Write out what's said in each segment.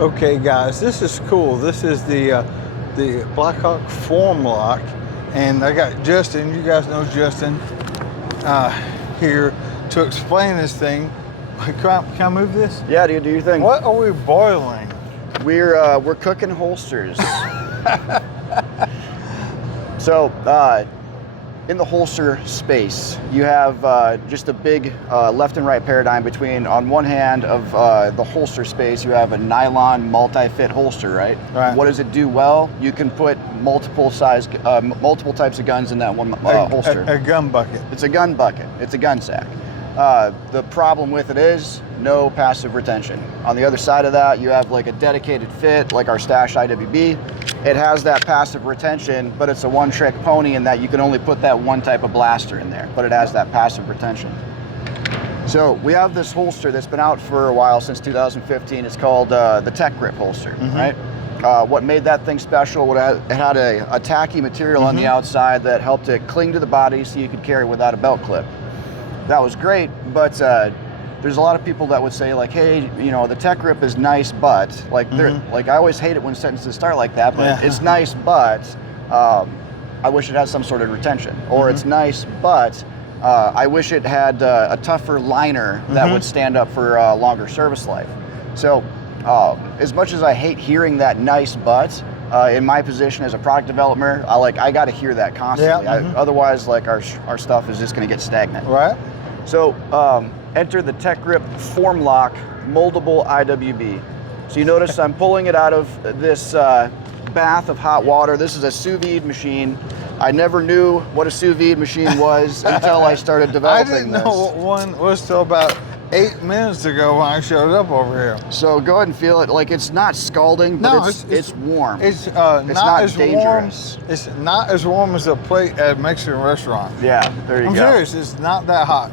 Okay, guys, this is cool. This is the Blackhawk form lock, and I got Justin. You guys know Justin here to explain this thing. Can I move this? Yeah, dude, do your thing. What are we boiling? We're cooking holsters. So in the holster space, you have just a big left and right paradigm between, on one hand of the holster space, you have a nylon multi-fit holster, right? Right. What does it do well? You can put multiple types of guns in that one holster. A gun bucket. It's a gun bucket. It's a gun sack. The problem with it is no passive retention. On the other side of that, you have like a dedicated fit, like our Stash IWB. It has that passive retention, but it's a one-trick pony in that you can only put that one type of blaster in there, but it has that passive retention. So we have this holster that's been out for a while, since 2015. It's called the Tech Grip holster, right? What made that thing special, it had a tacky material on the outside that helped it cling to the body so you could carry without a belt clip. That was great, but there's a lot of people that would say like, hey, you know, the Tech Grip is nice, but like, like I always hate it when sentences start like that, but it's nice, but I wish it had some sort of retention, or it's nice, but I wish it had a tougher liner that would stand up for a longer service life. So as much as I hate hearing that nice, but in my position as a product developer, I got to hear that constantly. Otherwise, like our stuff is just going to get stagnant. Right. So enter the Tech Grip Form Lock Moldable IWB. So you notice I'm pulling it out of this bath of hot water. This is a sous vide machine. I never knew what a sous vide machine was until I started developing I didn't know what one was till about 8 minutes ago when I showed up over here. So go ahead and feel it. Like, it's not scalding, but it's warm. It's not as dangerous. warm. It's not as warm as a plate at a Mexican restaurant. Yeah, there you go. I'm serious. It's not that hot.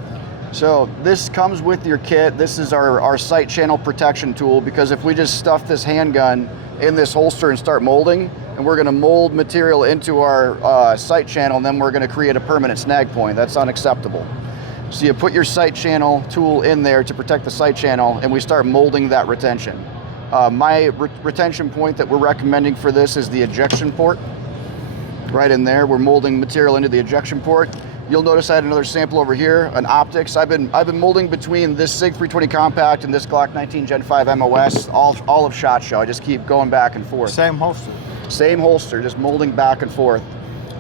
So this comes with your kit. This is our sight channel protection tool, because if we just stuff this handgun in this holster and start molding, and we're going to mold material into our sight channel, and then we're going to create a permanent snag point. That's unacceptable. So you put your sight channel tool in there to protect the sight channel, and we start molding that retention. My retention point that we're recommending for this is the ejection port. Right in there, we're molding material into the ejection port. You'll notice I had another sample over here, an optics. I've been molding between this SIG 320 Compact and this Glock 19 Gen 5 MOS all of SHOT Show. I just keep going back and forth. Same holster. Same holster, just molding back and forth.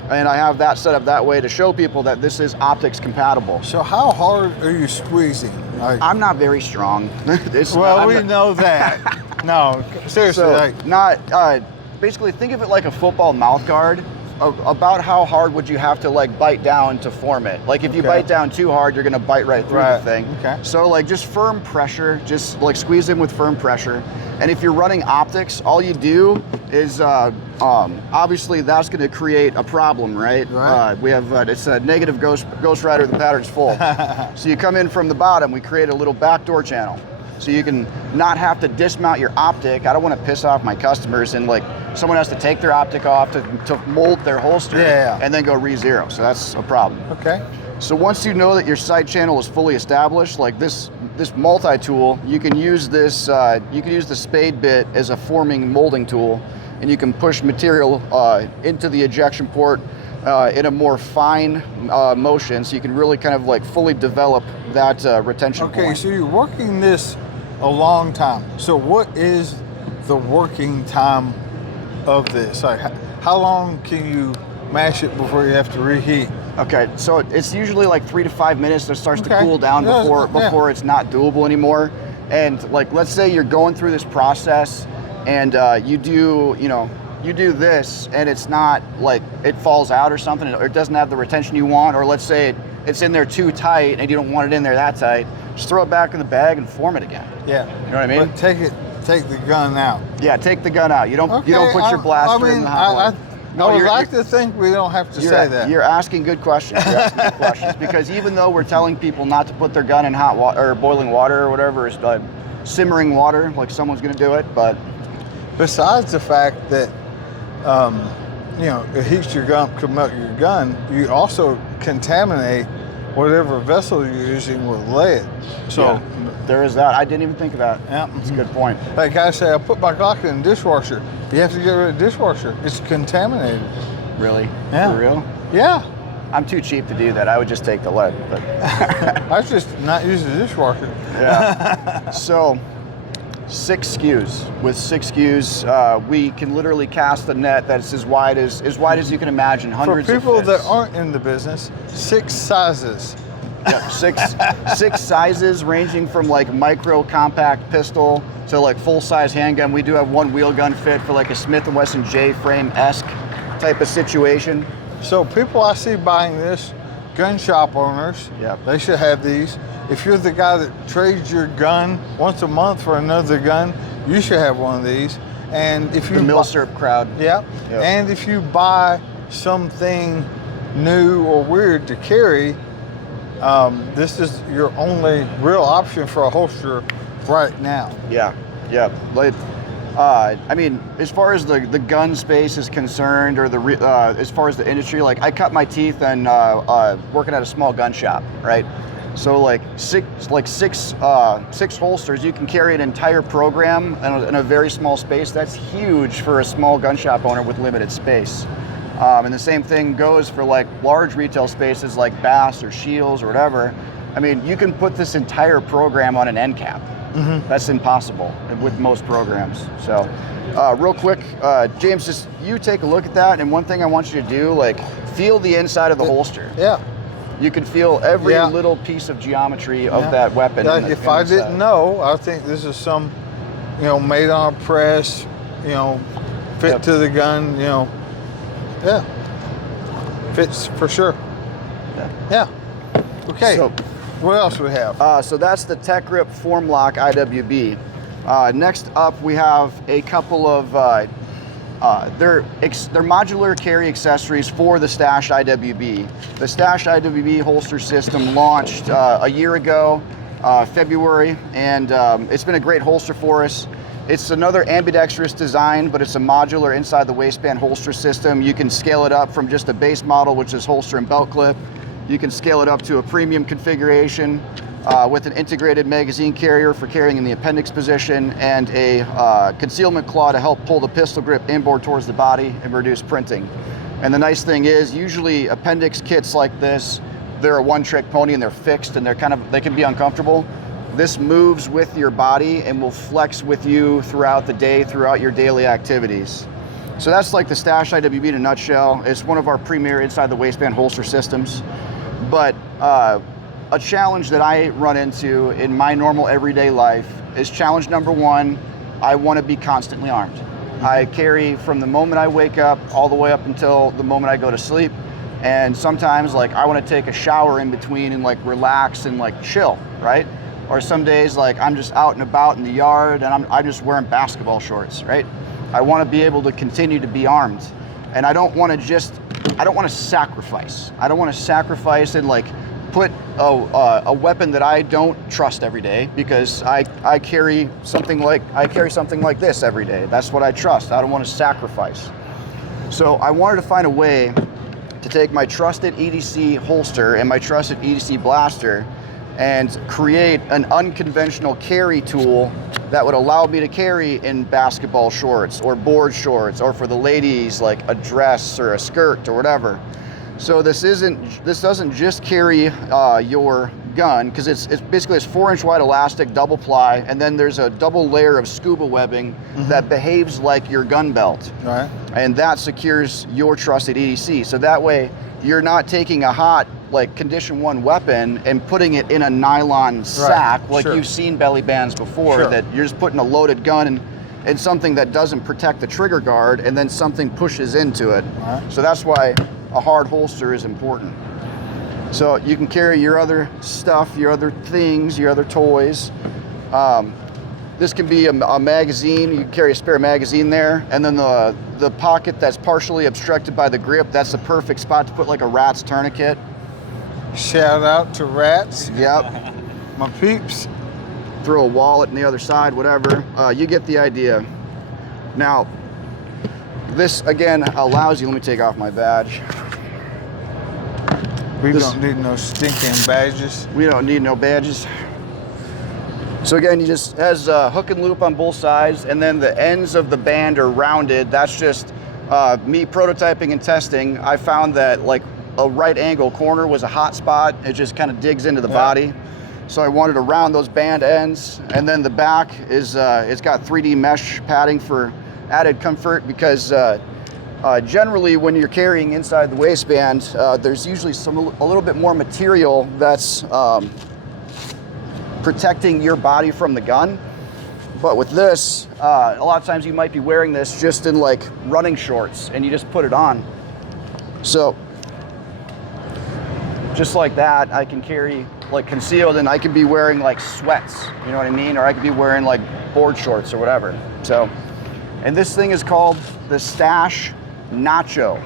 And I have that set up that way to show people that this is optics compatible. So how hard are you squeezing? I'm not very strong. We know that. No, seriously. So basically think of it like a football mouth guard. About how hard would you have to like bite down to form it? Like if you bite down too hard, you're gonna bite right through the thing. Okay. So like just firm pressure, just like squeeze in with firm pressure. And if you're running optics, all you do is, obviously that's gonna create a problem, right? We have, it's a negative Ghost Rider, the pattern's full. So you come in from the bottom, we create a little backdoor channel. So you can not have to dismount your optic. I don't want to piss off my customers and like someone has to take their optic off to mold their holster and then go re-zero. So that's a problem. Okay. So once you know that your sight channel is fully established, like this multi-tool, you can use this, you can use the spade bit as a forming molding tool, and you can push material into the ejection port in a more fine motion, so you can really kind of like fully develop that retention point. Okay, so you're working this a long time. So what is the working time of this? Like, how long can you mash it before you have to reheat? Okay, so it's usually like 3 to 5 minutes. It starts to cool down before it's not doable anymore. And like, let's say you're going through this process and you do this and it's not like it falls out or something, or it doesn't have the retention you want, or let's say it's in there too tight and you don't want it in there that tight, just throw it back in the bag and form it again. Yeah. You know what I mean? But take the gun out. Yeah, take the gun out. You don't put your blaster in the hot water. I would like to think we don't have to say that. You're asking good questions. You're asking good questions, because even though we're telling people not to put their gun in hot water or boiling water or whatever, it's simmering water, like someone's going to do it, but besides the fact that it heats your gun, could melt your gun, you also contaminate whatever vessel you're using with lead. So There is that. I didn't even think of that. Yeah. That's a good point. Like I say, I put my Glock in the dishwasher. You have to get rid of the dishwasher. It's contaminated. Really? Yeah. For real? Yeah. I'm too cheap to do that. I would just take the lead. But I just not use the dishwasher. yeah. So 6 SKUs. With 6 SKUs, we can literally cast a net that's as wide as you can imagine. Hundreds For people of that fish. aren't in the business, 6 sizes. Yep, six sizes ranging from like micro compact pistol to like full size handgun. We do have one wheel gun fit for like a Smith & Wesson J-frame-esque type of situation. So people I see buying this, gun shop owners, Yep. they should have these. If you're the guy that trades your gun once a month for another gun, you should have one of these. And if you The milsurp crowd. Yep. Yep. And if you buy something new or weird to carry, this is your only real option for a holster right now. Yeah, yeah. Like, I mean, as far as the gun space is concerned, or as far as the industry, like I cut my teeth on working at a small gun shop, right? So like six holsters, you can carry an entire program in a very small space. That's huge for a small gun shop owner with limited space. And the same thing goes for like large retail spaces like Bass or Shields or whatever. I mean, you can put this entire program on an end cap. Mm-hmm. That's impossible with most programs. So real quick, James, just you take a look at that. And one thing I want you to do, like feel the inside of the holster. Yeah. You can feel every little piece of geometry of that weapon. Like if I didn't know, I think this is some, made on a press, fit to the gun, Yeah, fits for sure. Yeah. Okay. So, what else we have? So that's the Tech Grip Form Lock IWB. Next up, we have a couple of they're modular carry accessories for the Stash IWB. The Stash IWB holster system launched a year ago, February, and it's been a great holster for us. It's another ambidextrous design, but it's a modular inside the waistband holster system. You can scale it up from just a base model, which is holster and belt clip. You can scale it up to a premium configuration with an integrated magazine carrier for carrying in the appendix position and a concealment claw to help pull the pistol grip inboard towards the body and reduce printing. And the nice thing is, usually appendix kits like this, they're a one-trick pony and they're fixed and they can be uncomfortable. This moves with your body and will flex with you throughout the day, throughout your daily activities. So that's like the Stash IWB in a nutshell. It's one of our premier inside the waistband holster systems. But a challenge that I run into in my normal everyday life is challenge number 1, I want to be constantly armed. Mm-hmm. I carry from the moment I wake up all the way up until the moment I go to sleep. And sometimes like I want to take a shower in between and like relax and like chill, right? Or some days, like I'm just out and about in the yard and I'm just wearing basketball shorts, right? I want to be able to continue to be armed. And I don't want to sacrifice. I don't want to sacrifice and like put a weapon that I don't trust every day because I carry something like this every day. That's what I trust. I don't want to sacrifice. So I wanted to find a way to take my trusted EDC holster and my trusted EDC blaster and create an unconventional carry tool that would allow me to carry in basketball shorts or board shorts, or for the ladies like a dress or a skirt or whatever. So this doesn't just carry your gun, because it's basically this 4-inch wide elastic double ply, and then there's a double layer of scuba webbing that behaves like your gun belt. Right. And that secures your trusted EDC. So that way you're not taking a hot like condition 1 weapon and putting it in a nylon sack like you've seen belly bands before, that you're just putting a loaded gun in something that doesn't protect the trigger guard and then something pushes into it. So that's why a hard holster is important. So you can carry your other stuff, your other things, your other toys. This can be a magazine. You can carry a spare magazine there, and then the pocket that's partially obstructed by the grip, that's the perfect spot to put like a rat's tourniquet. Shout out to rats. Yep. My peeps. Throw a wallet on the other side, whatever. You get the idea. Now, this again allows you, let me take off my badge. We don't need no stinking badges. We don't need no badges. So again, you just has hook and loop on both sides, and then the ends of the band are rounded. That's just me prototyping and testing. I found that like a right angle corner was a hot spot. It just kind of digs into the body. So I wanted to round those band ends, and then the back is it's got 3D mesh padding for added comfort, because generally when you're carrying inside the waistband, there's usually a little bit more material that's protecting your body from the gun. But with this, a lot of times you might be wearing this just in like running shorts, and you just put it on. So just like that, I can carry like concealed, and I could be wearing like sweats, you know what I mean? Or I could be wearing like board shorts or whatever. So, and this thing is called the Stash Nacho.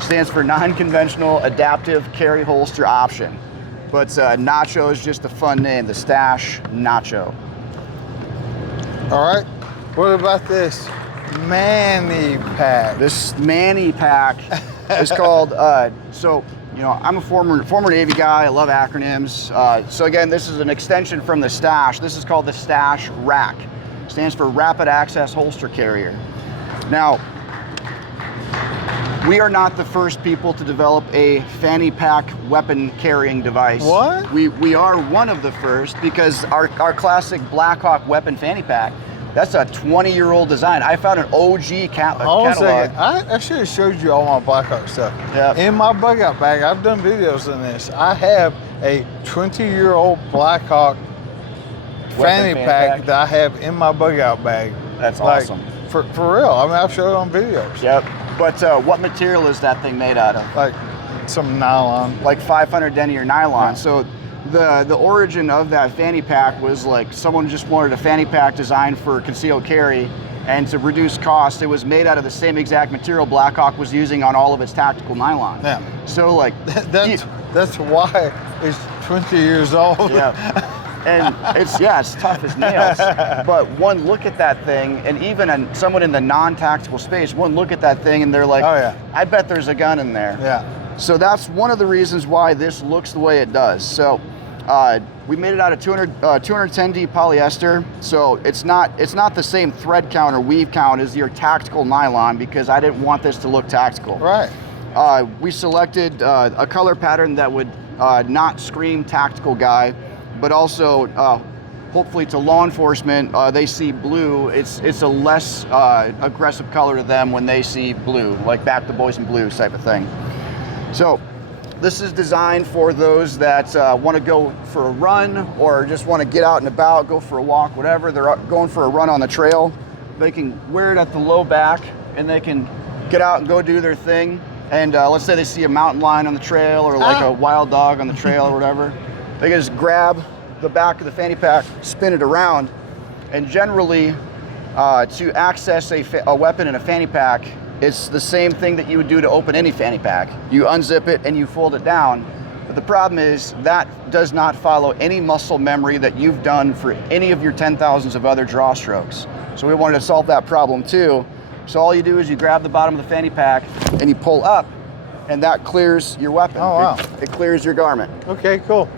Stands for Non-Conventional Adaptive Carry Holster Option. But Nacho is just a fun name, the Stash Nacho. All right, what about this Manny Pack? This Manny Pack is called, so, you know, I'm a former Navy guy. I love acronyms. So again, this is an extension from the Stash. This is called the Stash Rack. Stands for Rapid Access Holster Carrier. Now, we are not the first people to develop a fanny pack weapon carrying device. What? We are one of the first, because our classic Blackhawk weapon fanny pack, that's a 20-year-old design. I found an OG catalog. Hold on a second. I should have showed you all my Blackhawk stuff. Yep. In my bug out bag, I've done videos on this. I have a 20-year-old Blackhawk fanny pack that I have in my bug out bag. That's like, awesome. For real. I mean, I've showed it on videos. Yep. But what material is that thing made out of? Like some nylon. Like 500 denier nylon. So the origin of that fanny pack was like someone just wanted a fanny pack designed for concealed carry, and to reduce cost, it was made out of the same exact material Blackhawk was using on all of its tactical nylon. Yeah. So like that's why it's 20 years old. Yeah. And it's tough as nails. But one look at that thing, and even someone in the non-tactical space, one look at that thing and they're like, oh yeah, I bet there's a gun in there. Yeah. So that's one of the reasons why this looks the way it does. So we made it out of 210D polyester. So it's not the same thread count or weave count as your tactical nylon, because I didn't want this to look tactical. Right. We selected a color pattern that would not scream tactical guy, but also hopefully to law enforcement, they see blue. It's a less aggressive color to them when they see blue, like Back to Boys in Blue type of thing. So this is designed for those that want to go for a run, or just want to get out and about, go for a walk, whatever. They're going for a run on the trail. They can wear it at the low back, and they can get out and go do their thing. And let's say they see a mountain lion on the trail, or like a wild dog on the trail or whatever. They can just grab the back of the fanny pack, spin it around, and generally to access a weapon in a fanny pack, it's the same thing that you would do to open any fanny pack. You unzip it and you fold it down. But the problem is that does not follow any muscle memory that you've done for any of your 10,000s of other draw strokes. So we wanted to solve that problem too. So all you do is you grab the bottom of the fanny pack and you pull up, and that clears your weapon. Oh wow. It clears your garment. Okay, cool.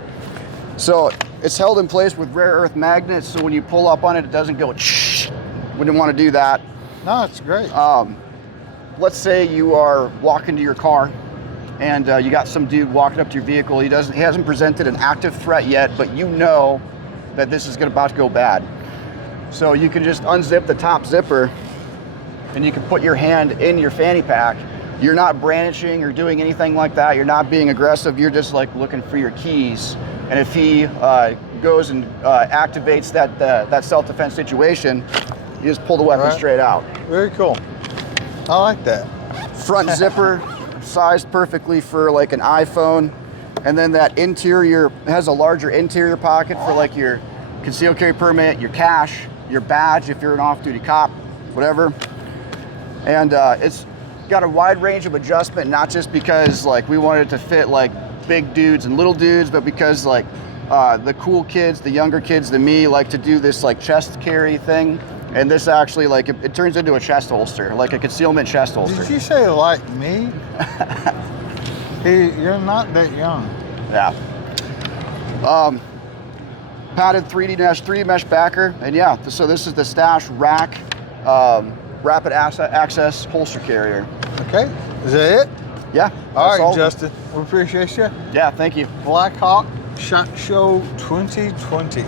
So it's held in place with rare earth magnets, so when you pull up on it, it doesn't go shh. We didn't want to do that. No, it's great. Let's say you are walking to your car, and you got some dude walking up to your vehicle. He hasn't presented an active threat yet, but you know that this is about to go bad. So you can just unzip the top zipper, and you can put your hand in your fanny pack. You're not brandishing or doing anything like that. You're not being aggressive. You're just like looking for your keys. And if he goes and activates that self-defense situation, you just pull the weapon straight out. Very cool. I like that. Front zipper, sized perfectly for like an iPhone. And then that interior has a larger interior pocket for like your concealed carry permit, your cash, your badge if you're an off-duty cop, whatever. And it's got a wide range of adjustment, not just because like we wanted it to fit like big dudes and little dudes, but because like the cool kids, the younger kids than me, like to do this like chest carry thing. And this actually like it turns into a chest holster, like a concealment chest holster. Did you say like me? You're not that young. Yeah. padded 3D mesh backer, and yeah, so this is the Stash rack rapid access holster carrier. Okay, is that it? Yeah. All right, Justin, we appreciate you. Yeah, thank you. Blackhawk SHOT Show 2020.